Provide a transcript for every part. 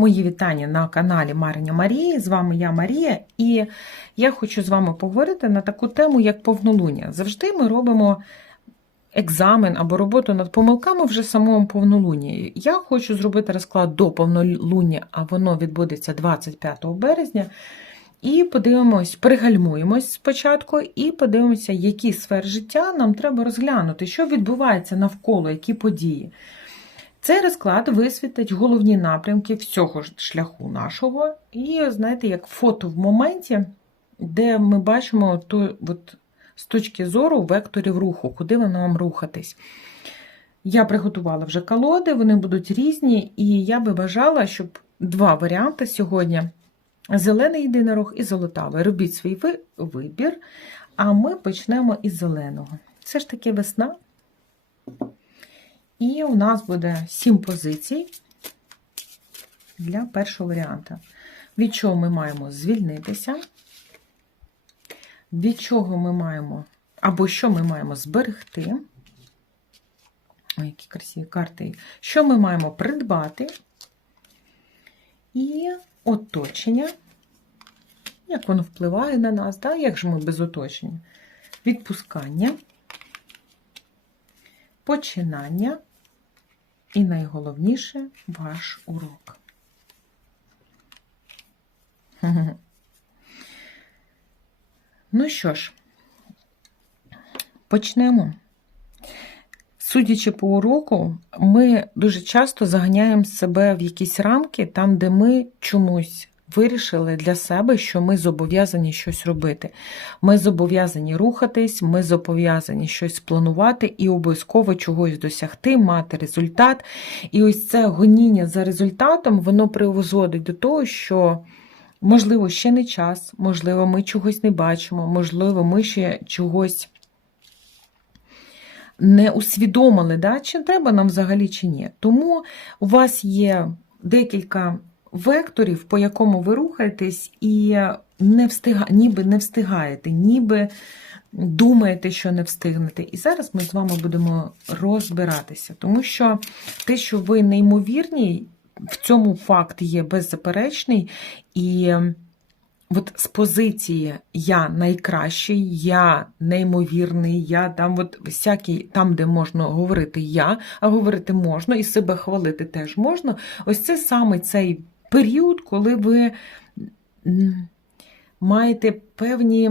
Мої вітання на каналі Мариня Марії. З вами я Марія, і я хочу з вами поговорити на таку тему, як повнолуння. Завжди ми робимо екзамен або роботу над помилками вже самому повнолунні. Я хочу зробити розклад до повнолуння, а воно відбудеться 25 березня. І подивимось, пригальмуємось спочатку, і подивимося, які сфери життя нам треба розглянути, що відбувається навколо, які події. Цей розклад висвітить головні напрямки всього шляху нашого, і, знаєте, як фото в моменті, де ми бачимо то, от, з точки зору векторів руху, куди воно вам рухатись. Я приготувала вже колоди, вони будуть різні, і я би бажала, щоб два варіанти сьогодні: зелений єдинорог і золотавий. Робіть свій ви- вибір, а ми почнемо із зеленого. Це ж таки весна. І у нас буде сім позицій для першого варіанту. Від чого ми маємо звільнитися, від чого ми маємо, або що ми маємо зберегти. Ой, які красиві карти. Що ми маємо придбати, і оточення, як воно впливає на нас, да? як же ми без оточення? Відпускання, починання. І найголовніше ваш урок. Ну що ж, почнемо. Судячи по уроку, ми дуже часто заганяємо себе в якісь рамки, там, де ми чомусь вирішили для себе, що ми зобов'язані щось робити. Ми зобов'язані рухатись, ми зобов'язані щось планувати і обов'язково чогось досягти, мати результат. І ось це гоніння за результатом, воно приводить до того, що. Можливо, ще не час, можливо, ми чогось не бачимо, можливо, ми ще чогось не усвідомили, да? чи треба нам взагалі, чи ні. Тому у вас є декілька векторів, по якому ви рухаєтесь, і не встига... ніби не встигаєте, ніби думаєте, що не встигнете. І зараз ми з вами будемо розбиратися, тому що те, що ви неймовірні, в цьому факт є беззаперечний, і от з позиції я найкращий, я неймовірний, я там, от всякий, там, де можна говорити я, а говорити можна, і себе хвалити теж можна. Ось це саме цей період, коли ви маєте певні.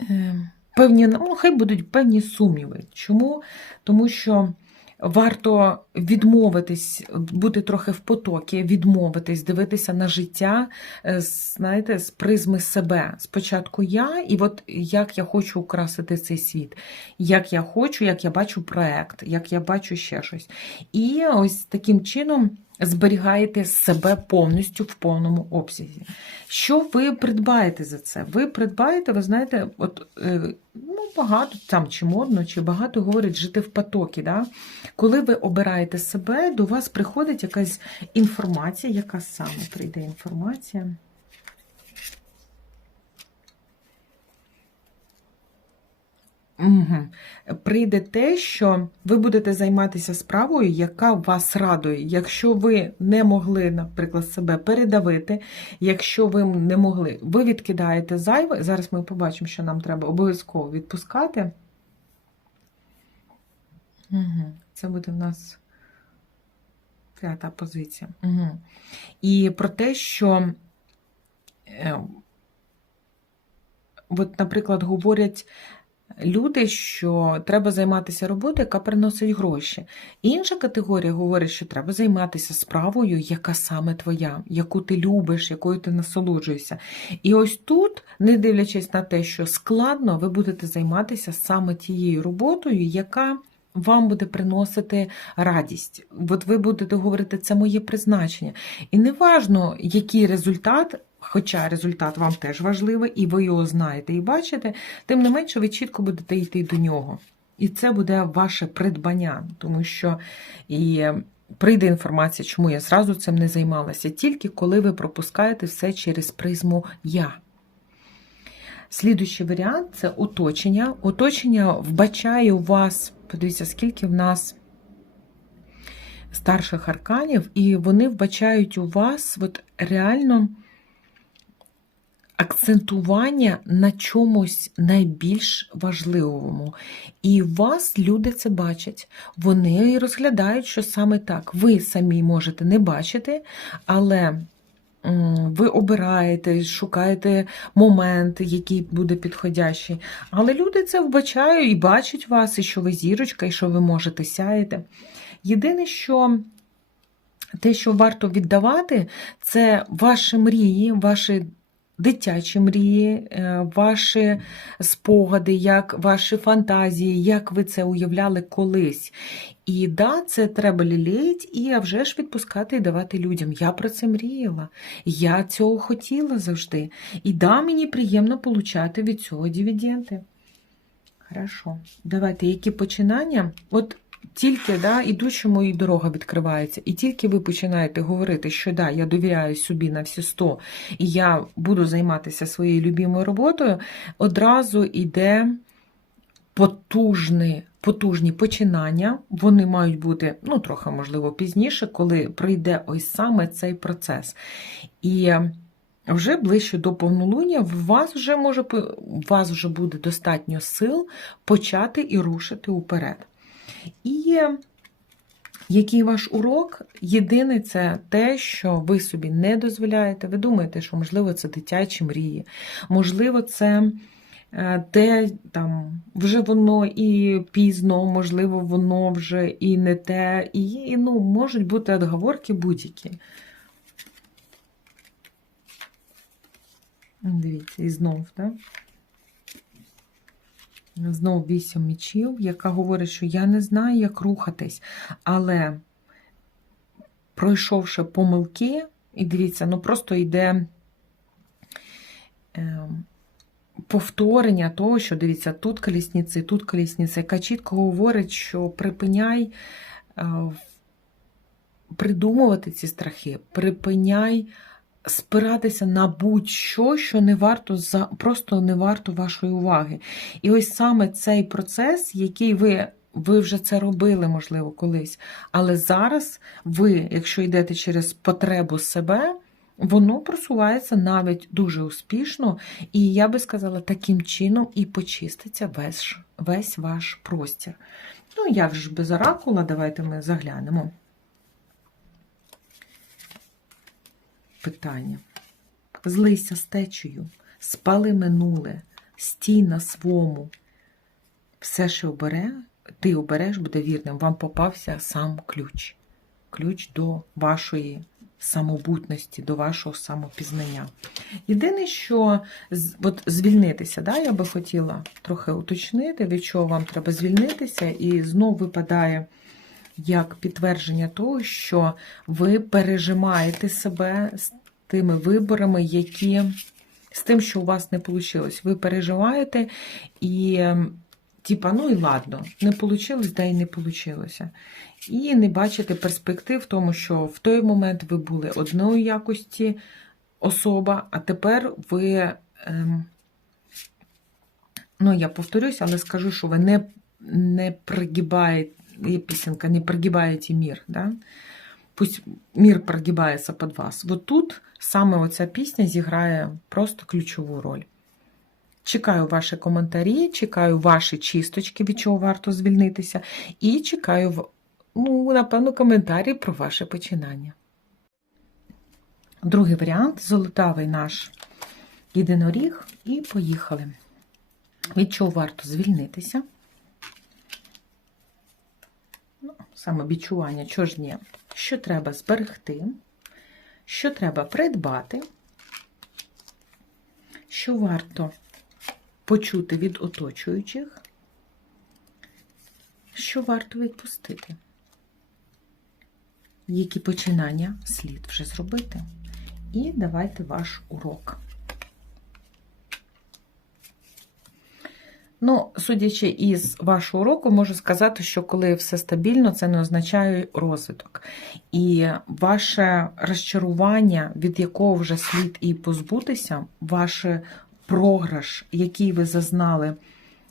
е, Певні, ну, хай будуть певні сумніви. Чому? Тому що варто відмовитись, бути трохи в потокі, відмовитись, дивитися на життя, е, знаєте, з призми себе. Спочатку я, і от як я хочу украсити цей світ, як я хочу, як я бачу проект, як я бачу ще щось. І ось таким чином. Зберігаєте себе повністю в повному обсязі. Що ви придбаєте за це? Ви придбаєте, ви знаєте, от е, ну, багато там чи модно, чи багато говорять жити в потокі. Да? Коли ви обираєте себе, до вас приходить якась інформація, яка саме прийде інформація. Угу. Прийде те, що ви будете займатися справою, яка вас радує. Якщо ви не могли, наприклад, себе передавити, якщо ви не могли, ви відкидаєте зайве. Зараз ми побачимо, що нам треба обов'язково відпускати. Угу. Це буде в нас п'ята позиція. Угу. І про те, що, е, от, наприклад, говорять люди, що треба займатися роботою, яка приносить гроші. Інша категорія говорить, що треба займатися справою, яка саме твоя, яку ти любиш, якою ти насолоджуєшся. І ось тут, не дивлячись на те, що складно, ви будете займатися саме тією роботою, яка. Вам буде приносити радість. От ви будете говорити, це моє призначення. І неважно, який результат, хоча результат вам теж важливий, і ви його знаєте і бачите, тим не менше ви чітко будете йти до нього. І це буде ваше придбання, тому що і прийде інформація, чому я зразу цим не займалася, тільки коли ви пропускаєте все через призму я. Слідуючий варіант це оточення. Оточення вбачає у вас, подивіться, скільки в нас старших арканів, і вони вбачають у вас от реально акцентування на чомусь найбільш важливому. І вас люди це бачать. Вони розглядають, що саме так. Ви самі можете не бачити, але ви обираєте, шукаєте момент, який буде підходящий. Але люди це вбачають і бачать вас, і що ви зірочка, і що ви можете сяєте. Єдине, що те, що варто віддавати, це ваші мрії, ваші дитячі мрії, е, ваші спогади, як ваші фантазії, як ви це уявляли колись. І да, це треба лілеїть, і а вже ж відпускати і давати людям. Я про це мріяла, я цього хотіла завжди. І да, мені приємно получати від цього дивіденди. Хорошо. Давайте, які починання? От тільки да, ідучому і дорога відкривається, і тільки ви починаєте говорити, що да, я довіряю собі на всі 100, і я буду займатися своєю любимою роботою, одразу йде потужні, потужні починання. Вони мають бути, ну, трохи, можливо, пізніше, коли прийде ось саме цей процес. І вже ближче до повнолуння в вас вже може у вас вже буде достатньо сил почати і рушити уперед. І який ваш урок? Єдине це те, що ви собі не дозволяєте. Ви думаєте, що, можливо, це дитячі мрії, можливо, це е, те, там, вже воно і пізно, можливо, воно вже і не те, і ну, можуть бути отговорки будь-які. Дивіться, і знов, так? Знову вісім мічів, яка говорить, що я не знаю, як рухатись, але пройшовши помилки, і дивіться, ну просто йде е, повторення того, що дивіться, тут колісниці, тут колісниці, яка чітко говорить, що припиняй е, придумувати ці страхи, припиняй спиратися на будь-що, що не варто просто не варто вашої уваги. І ось саме цей процес, який ви. Ви вже це робили, можливо, колись. Але зараз ви, якщо йдете через потребу себе, воно просувається навіть дуже успішно, і я би сказала, таким чином і почиститься весь весь ваш простір. Ну, як ж без оракула, давайте ми заглянемо. Питання. Злися з течею, спали минуле, стій на свому. Все, що обере, ти обереш, буде вірним. Вам попався сам ключ. Ключ до вашої самобутності, до вашого самопізнання. Єдине, що от звільнитися, да, я би хотіла трохи уточнити, від чого вам треба звільнитися, і знову випадає як підтвердження того, що ви пережимаєте себе з тими виборами, які з тим, що у вас не вийшло. Ви переживаєте і, типа, ну і ладно, не вийшло, да і не вийшло. І не бачите перспектив в тому, що в той момент ви були одної якості особа, а тепер ви. Ем, Ну, я повторюсь, але скажу, що ви не не пригибаєте є песенка «Не прогибаете мир», да? Пусть мир прогибається під вас. Вот тут саме оця пісня зіграє просто ключову роль. Чекаю ваші коментарі, чекаю ваші чисточки, від чого варто звільнитися, і чекаю, ну, напевно, коментарі про ваше починання. Другий варіант золотавий наш єдиноріг, і поїхали. Від чого варто звільнитися? Самовідчування, чого ж ні, що треба зберегти, що треба придбати, що варто почути від оточуючих, що варто відпустити, які починання слід вже зробити. І давайте ваш урок. Ну, судячи із вашого уроку, можу сказати, що коли все стабільно, це не означає розвиток. І ваше розчарування, від якого вже слід і позбутися, ваш програш, який ви зазнали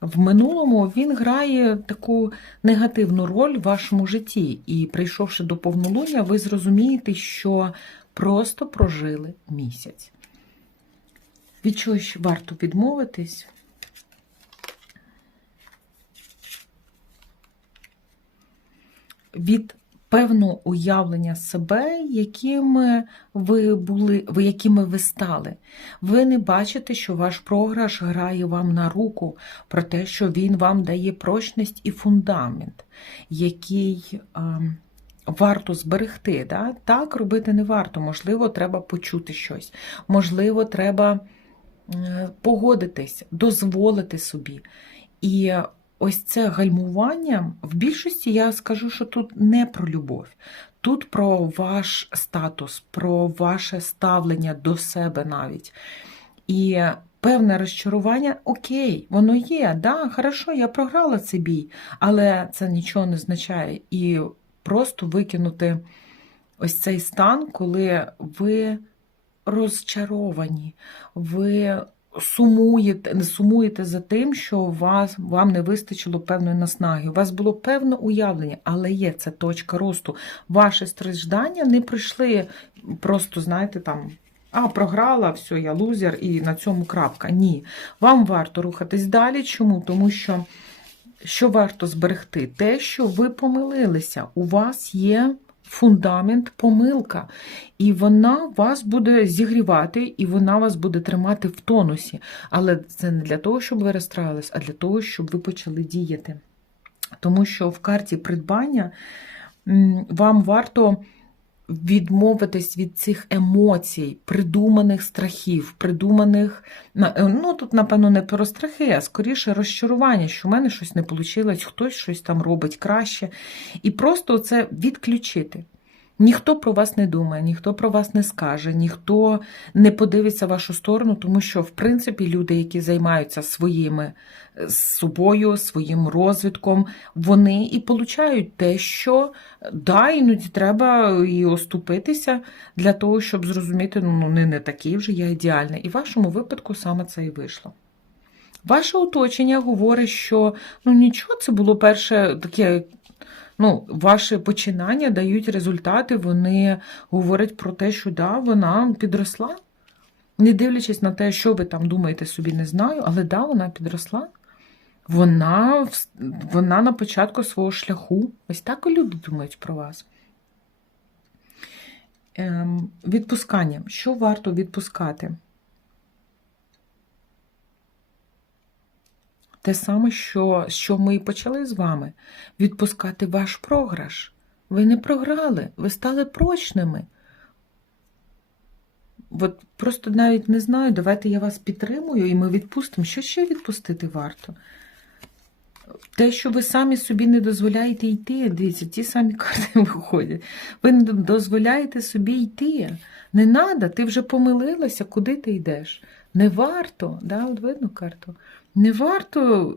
в минулому він грає таку негативну роль в вашому житті. І прийшовши до повнолуння, ви зрозумієте, що просто прожили місяць. Від чогось варто відмовитись. Від певного уявлення себе, якими ви були, якими ви стали. Ви не бачите, що ваш програш грає вам на руку, про те, що він вам дає прочність і фундамент, який е, варто зберегти. Да? Так робити не варто. Можливо, треба почути щось. Можливо, треба е, погодитись, дозволити собі. І ось це гальмування в більшості я скажу, що тут не про любов, тут про ваш статус, про ваше ставлення до себе навіть. І певне розчарування, окей, воно є, да, хорошо, я програла цей бій, але це нічого не означає. І просто викинути ось цей стан, коли ви розчаровані, ви сумуєте, не сумуєте за тим, що вас, вам не вистачило певної наснаги. У вас було певне уявлення, але є це точка росту. Ваші страждання не прийшли просто, знаєте, там. А, програла, все, я лузер, і на цьому крапка. Ні. Вам варто рухатись далі. Чому? Тому що що варто зберегти? Те, що ви помилилися. У вас є фундамент, помилка. І вона вас буде зігрівати, і вона вас буде тримати в тонусі. Але це не для того, щоб ви розстраювались, а для того, щоб ви почали діяти. Тому що в карті придбання вам варто відмовитись від цих емоцій, придуманих страхів, придуманих. Е, ну тут, напевно, не про страхи, а скоріше розчарування, що в мене щось не вийшло, хтось щось там робить краще. І просто це відключити. Ніхто про вас не думає, ніхто про вас не скаже, ніхто не подивиться вашу сторону, тому що, в принципі, люди, які займаються своїми е, собою, своїм розвитком, вони і получають те, що да, іноді треба і оступитися для того, щоб зрозуміти, ну не, не такий вже я ідеальний. І в вашому випадку саме це і вийшло. Ваше оточення говорить, що ну нічого, це було перше таке ну, ваші починання дають результати, вони говорять про те, що да, вона підросла. Не дивлячись на те, що ви там думаєте собі, не знаю, але да, вона підросла. Вона вона на початку свого шляху. Ось так і люди думають про вас. Ем, Відпускання. Що варто відпускати? Те саме, що, що ми і почали з вами відпускати ваш програш. Ви не програли, ви стали прочними. От Просто навіть не знаю, давайте я вас підтримую і ми відпустимо. Що ще відпустити варто? Те, що ви самі собі не дозволяєте йти, дивіться, ті самі карти виходять. Ви не дозволяєте собі йти. Не треба, ти вже помилилася, куди ти йдеш. Не варто, да, от видно карту. Не варто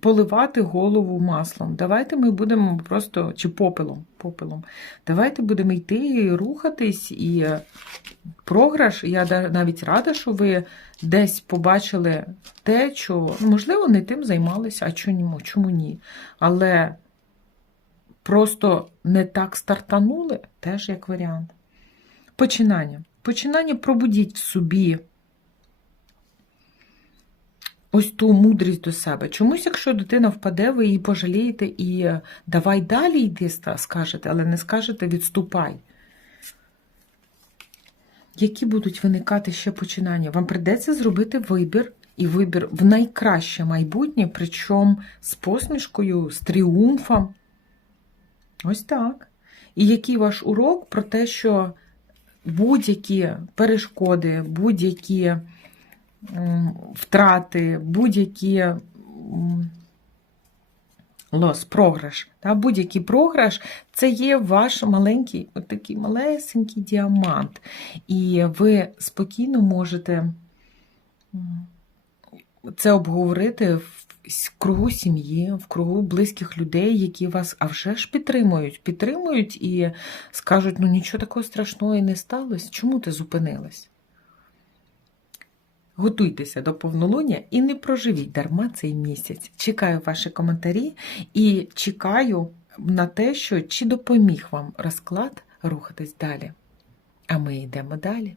поливати голову маслом. Давайте ми будемо просто, чи попелом. попелом. Давайте будемо йти рухатись, і програш. Я навіть рада, що ви десь побачили те, що, ну, можливо, не тим займалися, а чому, чому ні. Але просто не так стартанули, теж як варіант. Починання. Починання пробудіть в собі ось ту мудрість до себе. Чомусь, якщо дитина впаде, ви її пожалієте і давай далі йди, скажете, але не скажете відступай. Які будуть виникати ще починання? Вам придеться зробити вибір, і вибір в найкраще майбутнє, причому з посмішкою, з тріумфом. Ось так. І який ваш урок про те, що будь-які перешкоди, будь-які втрати, будь-які лос, програш. Будь-який програш це є ваш маленький, такий малесенький діамант. І ви спокійно можете це обговорити в кругу сім'ї, в кругу близьких людей, які вас а вже ж підтримують, підтримують і скажуть: ну нічого такого страшного і не сталося. Чому ти зупинилась? Готуйтеся до повнолуння і не проживіть дарма цей місяць. Чекаю ваші коментарі і чекаю на те, що чи допоміг вам розклад рухатись далі. А ми йдемо далі.